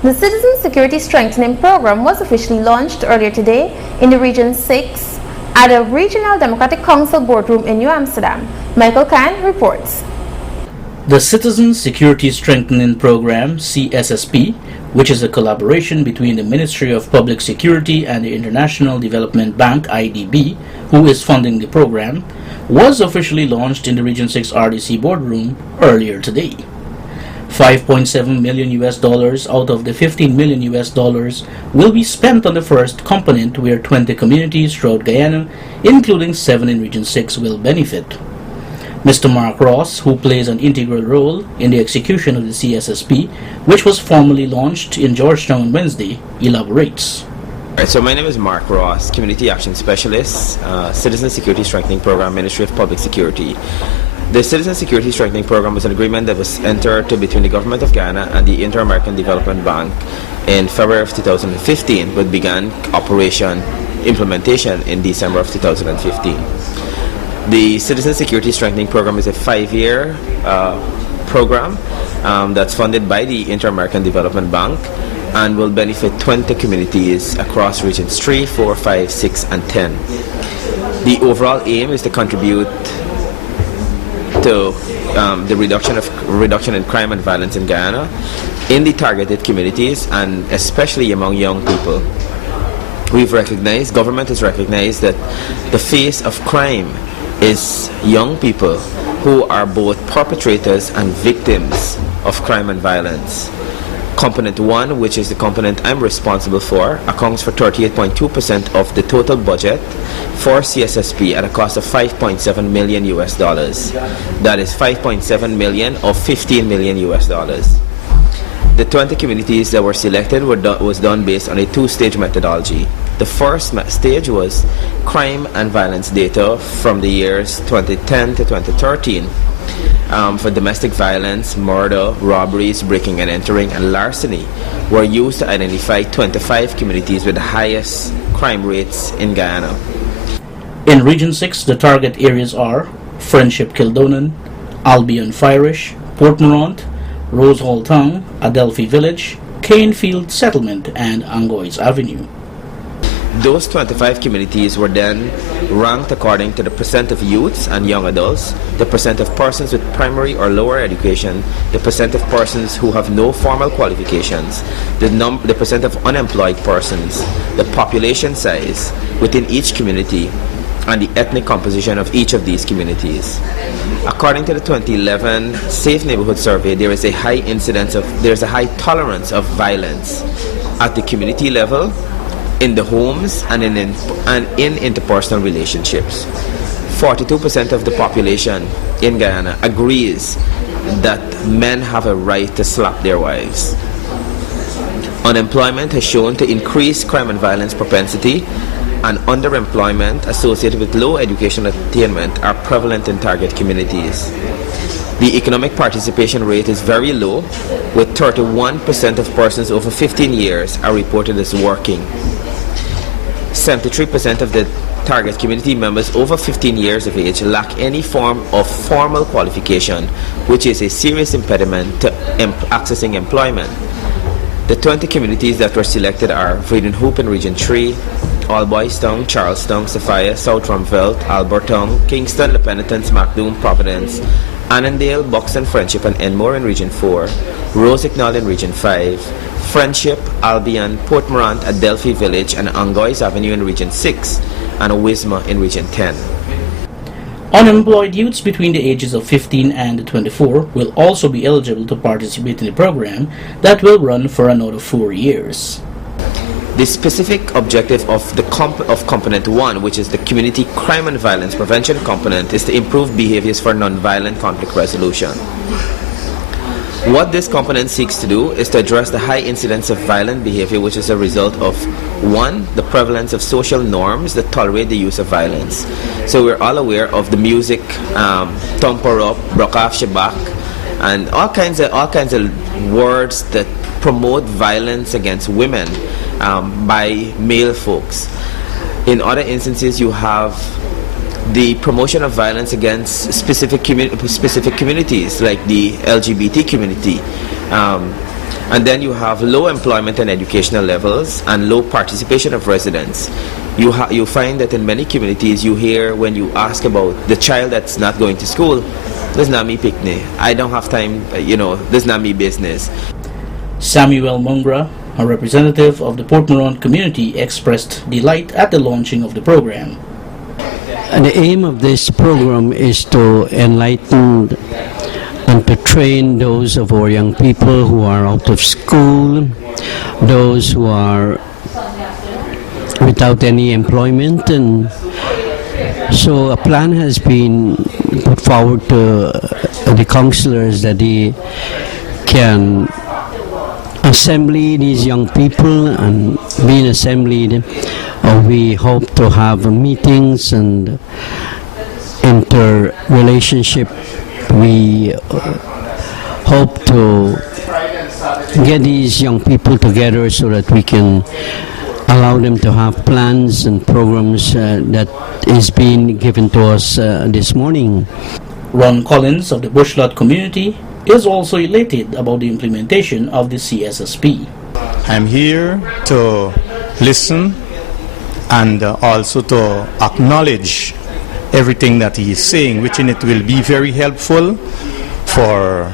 The Citizen Security Strengthening Program was officially launched earlier today in the Region 6 at the Regional Democratic Council boardroom in New Amsterdam. Michael Khan reports. The Citizen Security Strengthening Program, CSSP, which is a collaboration between the Ministry of Public Security and the International Development Bank (IDB), who is funding the program, was officially launched in the Region 6 RDC boardroom earlier today. $5.7 million out of the $15 million will be spent on the first component, where 20 communities throughout Guyana, including 7 in Region 6, will benefit. Mr. Mark Ross, who plays an integral role in the execution of the CSSP, which was formally launched in Georgetown Wednesday, elaborates. So my name is Mark Ross, Community Action Specialist, Citizen Security Strengthening Program, Ministry of Public Security. The Citizen Security Strengthening Program was an agreement that was entered between the Government of Ghana and the Inter-American Development Bank in February of 2015, but began implementation in December of 2015. The Citizen Security Strengthening Program is a 5-year program that's funded by the Inter-American Development Bank and will benefit 20 communities across Regions 3, 4, 5, 6, and 10. The overall aim is to contribute to the reduction in crime and violence in Guyana in the targeted communities, and especially among young people. Government has recognized that the face of crime is young people who are both perpetrators and victims of crime and violence. Component 1, which is the component I'm responsible for, accounts for 38.2% of the total budget for CSSP at a cost of $5.7 million. That is 5.7 million of $15 million. The 20 communities that were selected was done based on a 2-stage methodology. The first stage was crime and violence data from the years 2010 to 2013. For domestic violence, murder, robberies, breaking and entering, and larceny were used to identify 25 communities with the highest crime rates in Guyana. In Region 6, the target areas are Friendship Kildonan, Albion Firish, Port Morant, Rose Hall Town, Adelphi Village, Canefield Settlement, and Angois Avenue. Those 25 communities were then ranked according to the percent of youths and young adults, the percent of persons with primary or lower education, the percent of persons who have no formal qualifications, the percent of unemployed persons, the population size within each community, and the ethnic composition of each of these communities. According to the 2011 Safe Neighborhood Survey, there is a high tolerance of violence at the community level, in the homes, and in interpersonal relationships. 42% of the population in Guyana agrees that men have a right to slap their wives. Unemployment has shown to increase crime and violence propensity, and underemployment associated with low educational attainment are prevalent in target communities. The economic participation rate is very low, with 31% of persons over 15 years are reported as working. 73% of the target community members over 15 years of age lack any form of formal qualification, which is a serious impediment to accessing employment. The 20 communities that were selected are Vredenhoop in Region 3, All Boys Town, Charlestown, Sophia, South Rumveld, Albertown, Kingston, La Penitence, Macdoom, Providence, Annandale, Buxton, Friendship, and Enmore in Region 4, Rosignol in Region 5, Friendship, Albion, Port Morant, Adelphi Village, and Angois Avenue in Region 6, and Wisma in Region 10. Unemployed youths between the ages of 15 and 24 will also be eligible to participate in the program that will run for another 4 years. The specific objective of Component 1, which is the Community Crime and Violence Prevention component, is to improve behaviors for nonviolent conflict resolution. What this component seeks to do is to address the high incidence of violent behavior, which is a result of 1, the prevalence of social norms that tolerate the use of violence. So we're all aware of the music, Tumper Up, Brokaf Shabak, and all kinds of words that promote violence against women by male folks. In other instances, you have the promotion of violence against specific communities, like the LGBT community, And then you have low employment and educational levels and low participation of residents. You find that in many communities you hear when you ask about the child that's not going to school, this is not me picnic, I don't have time, this is not me business. Samuel Mungra, a representative of the Port Moron community, expressed delight at the launching of the program. And the aim of this program is to enlighten and to train those of our young people who are out of school, those who are without any employment, and so a plan has been put forward to the councillors that they can assembly these young people, and being assembled, we hope to have meetings and interrelationship. We hope to get these young people together so that we can allow them to have plans and programs that is being given to us this morning. Ron Collins of the Bushlot community is also elated about the implementation of the CSSP. I'm here to listen and also to acknowledge everything that he is saying, which in it will be very helpful for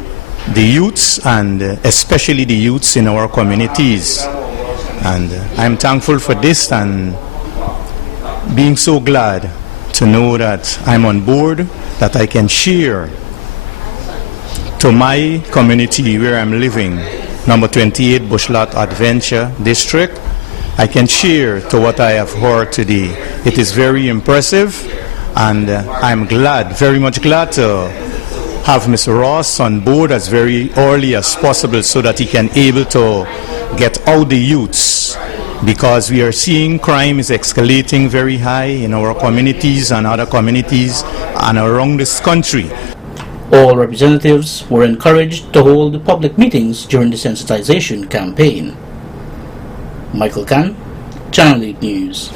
the youths and especially the youths in our communities. And I'm thankful for this and being so glad to know that I'm on board, that I can share to my community where I'm living, number 28 Bushlot Adventure District. I can share to what I have heard today. It is very impressive, and I'm glad, very much glad to have Mr. Ross on board as very early as possible so that he can able to get out the youths, because we are seeing crime is escalating very high in our communities and other communities and around this country. All representatives were encouraged to hold public meetings during the sensitization campaign. Michael Khan, Channel 8 News.